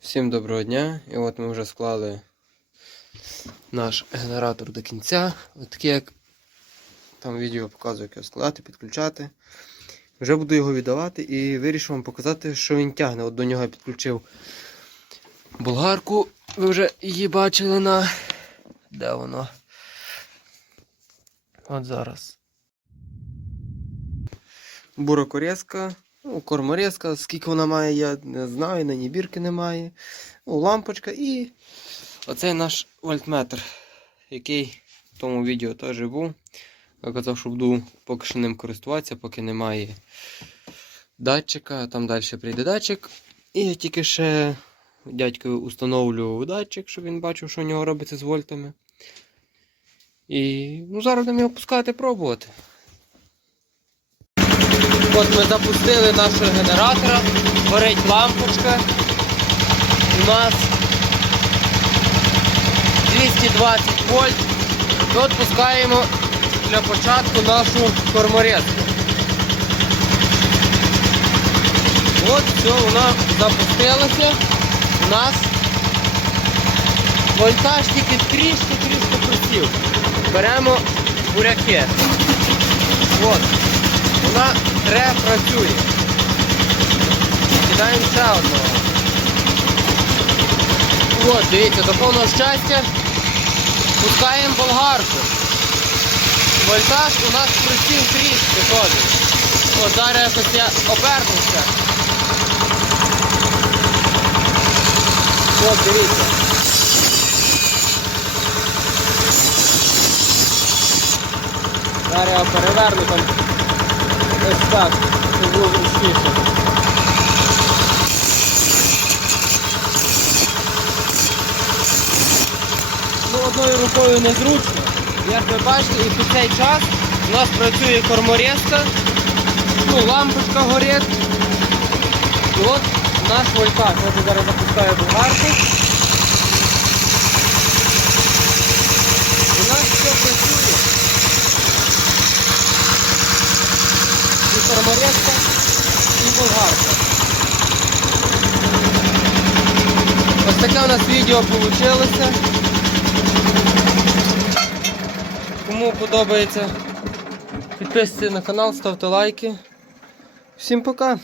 Всім доброго дня. І от ми вже склали наш генератор до кінця. От таке, як там відео показує, як його складати, підключати. Вже буду його віддавати і вирішив вам показати, що він тягне. От до нього я підключив болгарку. Ви вже її бачили на. Де воно? От зараз. Бурокорезка. Ну, корморезка, скільки вона має, я не знаю, на ній бірки немає. Ну, лампочка і оцей наш вольтметр, який в тому відео теж був. Я казав, що буду поки що ним користуватися, поки немає датчика. Там далі прийде датчик. І я тільки ще дядькові установлю датчик, щоб він бачив, що у нього робиться з вольтами. І ну, зараз будемо його пускати, пробувати. От ми запустили нашого генератора, горить лампочка. У нас 220 вольт. Тут пускаємо для початку нашу корморезку. От все, вона запустилася. У нас вольтаж тільки трішки-трішки просів. Беремо буряки. От. Вона тре працює. Кидаємо ще одного. От, дивіться, до повного щастя пускаємо болгарку. Вольтаж у нас просів трішки ходить. От зараз якось я обернувся. От, дивіться. Зараз я переверну там ось так, щоб було зручніше. Ну, одною рукою незручно. Як ви бачите, і під цей час у нас працює корморезка, ну, лампочка горить. І от наш вольтаж. От я зараз запускаю болгарку. У нас все працює. І і болгарка. Ось таке у нас відео вийшло. Кому подобається, підписуйтесь на канал, ставте лайки. Всім пока!